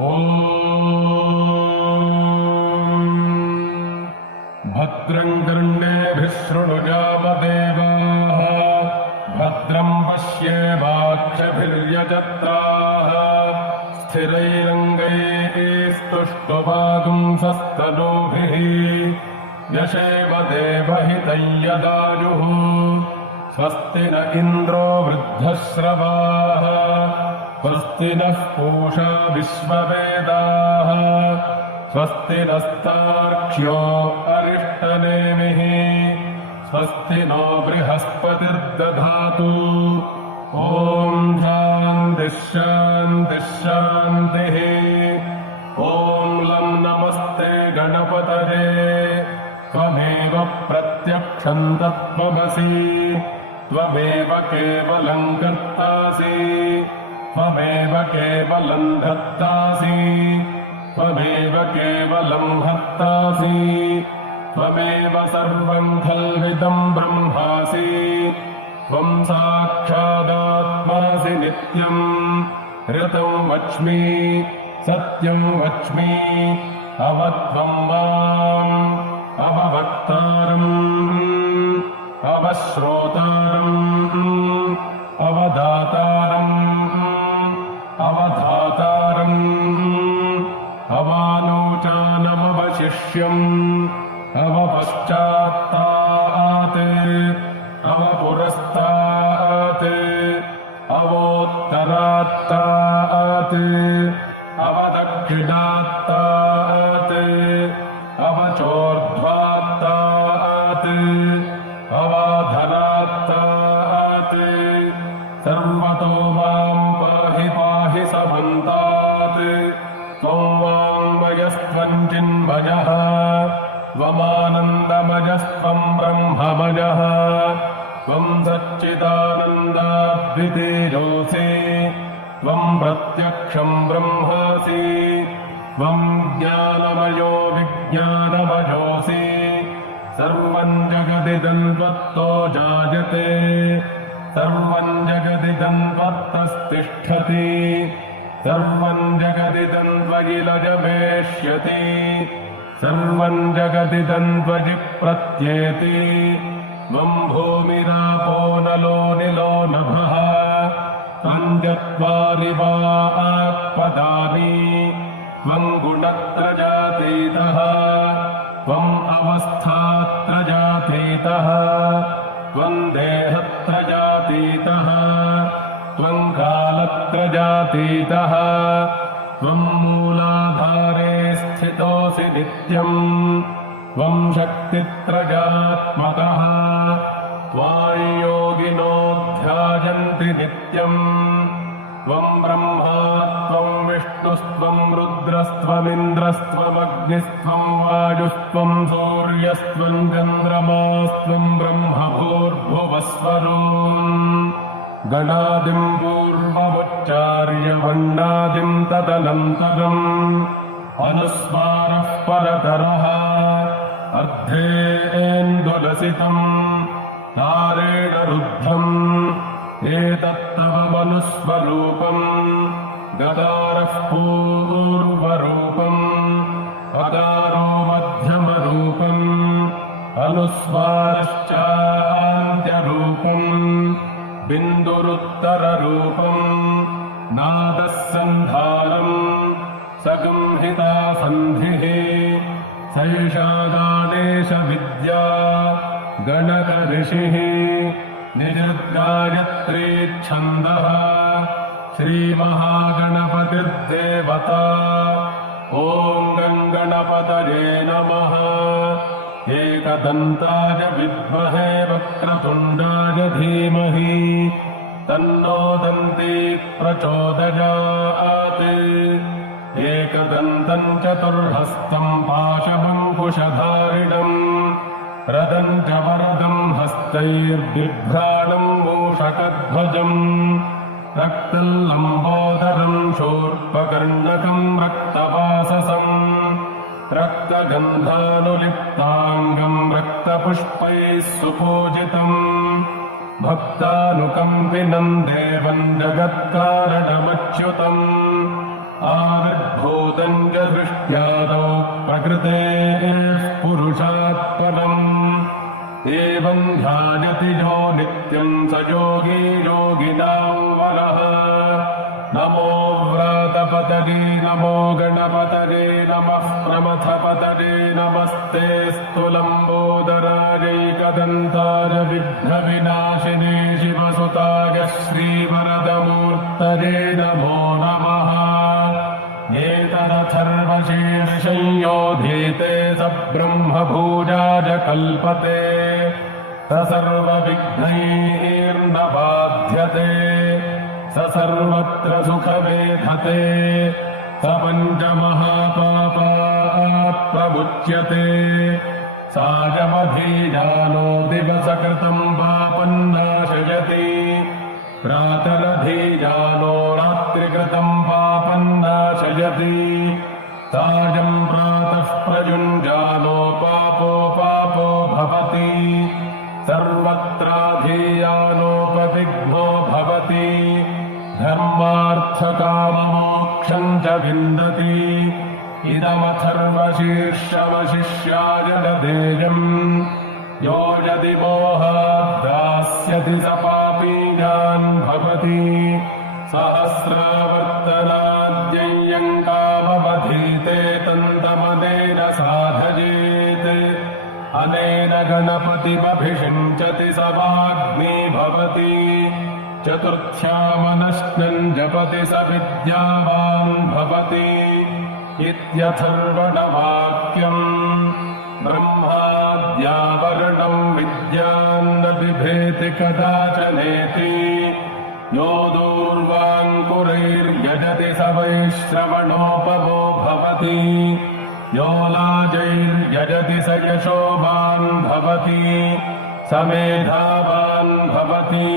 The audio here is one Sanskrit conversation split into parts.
ॐ भद्रं कर्णेभिः शृणुयामदेवाः भद्रं पश्येमाक्षभिर्यजत्राः स्थिरैरङ्गैस्तुष्टुवागुंसस्तनूभिः यशेम देवहितं यदायुः स्वस्ति न इन्द्रो वृद्धश्रवाः स्वस्ति नः पूषा विश्ववेदाः स्वस्ति नस्तार्क्ष्यो अरिष्टनेमिः स्वस्ति नो बृहस्पतिर्दधातु ॐ शान्तिः शान्तिः शान्तिः ॐ लं नमस्ते गणपतये त्वमेव प्रत्यक्षं तत्त्वमसि त्वमेव केवलं कर्तासि त्वमेव केवलं धर्तासि त्वमेव केवलं हर्तासि त्वमेव सर्वं खल्विदं ब्रह्मासि त्वं साक्षादात्मासि नित्यं ऋतं वच्मि सत्यं वच्मि अवत्वं माम् अववक्तारम् अवश्रोतारम् अवदातारम् अवधातारम् अवानोचानमवशिष्यम् अवपश्चात्तात् अवपुरस्तात् अवोत्तरात्तात् अवदक्षिणात्तात् अवचोर्ध्वात्तात् अवाधरात्तात् सर्वतो मां पाहि पाहि समन्तात् त्वं वाङ्मयस्त्वं चिन्मयः त्वमानन्दमयस्त्वं ब्रह्ममयः त्वं सच्चिदानन्दाद्वितीयोऽसि त्वं प्रत्यक्षं ब्रह्मासि त्वं ज्ञानमयो विज्ञानमयोऽसि सर्वं जगदिदं त्वत्तो जायते सर्वं जगदिदं त्वत्तस्तिष्ठति सर्वं जगदिदं त्वयि लयमेष्यति सर्वं जगदिदं त्वयि प्रत्येति त्वं भूमिरापो नलो निलो नभः पञ्चत्वारि वा आत्पदानि त्वं गुणत्रयातीतः त्वम् अवस्थात्रयातीतः त्वं देहत्रयातीतः त्वं कालत्रयातीतः त्वं मूलाधारे स्थितोऽसि नित्यम् त्वं शक्तित्रयात्मकः त्वां योगिनो ध्यायन्ति नित्यम् त्वं ब्रह्मा त्वं विष्णुस्त्वं रुद्रस्त्वमिन्द्रस्त्वमग्निस्त्वं वायुस्त्वं सूर्यस्त्वं चन्द्रमास्त्वं ब्रह्मभूर्भुवस्वरूम् गणादिं पूर्वमुच्चार्य वण्डादिं तदनन्तरम् अनुस्वारः परतरः अर्धेन्दुलसितम् तारेण रुद्धम् एतत्तव मनुस्वरूपम् गदारः पूर्वरूपम् अदारो मध्यमरूपम् अनुस्वारश्चान्त्यरूपम् बिन्दुरुत्तररूपम् नादः सन्धारम् सगंहिता सन्धिः सैषा गाणेशविद्या गणकऋषिः निजगायत्री छन्दः श्रीमहागणपतिर्देवता ॐ गङ्गणपतये नमः एकदन्ताय विद्महे वक्रतुण्डाय धीमहि तन्नो दन्ती प्रचोदयात् एकदन्तं चतुर्हस्तं पाशमङ्कुशधारिणम् रदं च वरदं हस्तैर्बिभ्राणं मूषकध्वजम् रक्तल्लम्बोदरं शूर्पकर्णकं रक्तवाससम् रक्तगन्धानुलिप्ताङ्गं रक्तपुष्पैः सुपूजितम् भक्तानुकम्पिनं देवं जगत्कारणमच्युतम् आविर्भूतमच्युतपदं भूतम् च दृष्ट्यादौ प्रकृतेः पुरुषात् परम् एवम् ध्यायति यो नित्यम् स योगी योगिनाम् वरः नमो व्रातपतये नमो गणपतये नमः प्रमथपतये नमस्ते लम्बोदरायैकदन्ताय विघ्नविनाशिने शिवसुताय श्रीवरदमूर्तये नमो नमः एतदथर्वशीर्षंयोधीते स ब्रह्मभूजाय कल्पते स सर्वविघ्नैर्न बाध्यते स सर्वत्र सुखवेधते स पञ्चमहापापात् प्रमुच्यते सायमधीजानो दिवसकृतम् पापन्नाशयति प्रातरधीजानो रात्रिकृतम् पापन्नाशयति सायम् प्रातः प्रयुञ्जानो पापो भवति सर्वत्राधीयानोपविघ्नो भवति धर्मार्थकाममोक्षम् च विन्दति इदमथर्वशीर्षमशिष्याय ददेयम् यो यदि मोहाद्दास्यति स पापीयान् भवति सहस्रावर्तनाद्यय्यम् काममधीते तन्तमनेन साधयेत् अनेन गणपतिमभिषिञ्चति स वाग्मी भवति चतुर्थ्यामनश्नम् जपति स विद्यावान् भवति इत्यथर्वणवाक्यम् ब्रह्माद्यावरणम् विद्यान्न बिभेति कदाचनेति यो दूर्वाङ्कुरैर्यजति स वैश्रवणोपमो भवति यो लाजैर्यजति स यशोवान् भवति स मेधावान् भवति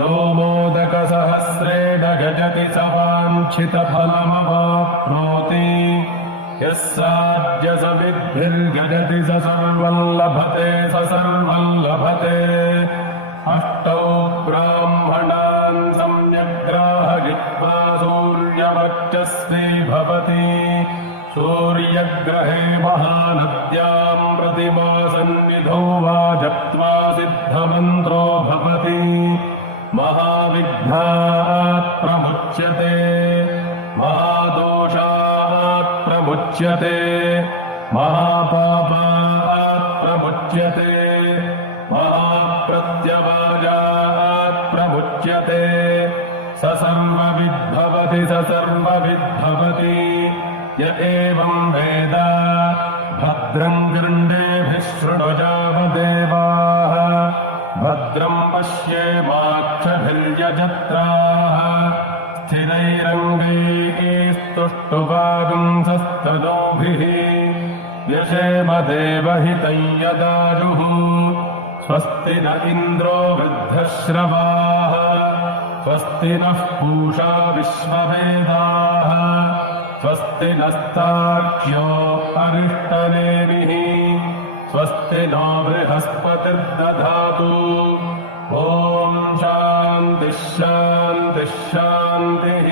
यो मोदकसहस्रेण यजति स वाञ्छितफलमवाप्नोति यः साध्यसमिद्भिर्यजति स सर्वम् लभते स सर्वम् लभते अष्टौ ब्राह्मणान् सम्यग्राहयित्वा सूर्यवर्चस्वी भवति सूर्यग्रहे महानद्याम् प्रतिमासन्निधौ वा जप्त्वा सिद्धमन्त्रो भवति महाविघ्नात् प्रमुच्यते महादोषात् प्रमुच्यते महापापात् प्रमुच्यते महाप्रत्यवाजात् प्रमुच्यते स सर्वविद्भवति स सर्वविद्भवति य एवम् वेद भद्रम् गृण्डेभिः शृणुजामदेवाः भद्रम् पश्येमाक्षभिर्यजत्राः स्थिरैरङ्गैस्तुष्टुवागुंसस्तनूभिः व्यशेमदेवहितम् यदायुः स्वस्ति न इन्द्रो वृद्धश्रवाः स्वस्ति नः पूषा विश्ववेदाः स्वस्ति नस्तार्क्ष्यो अरिष्टनेमिः स्वस्ति नो बृहस्पतिर्दधातु ॐ शान्तिः शान्तिः शान्तिः।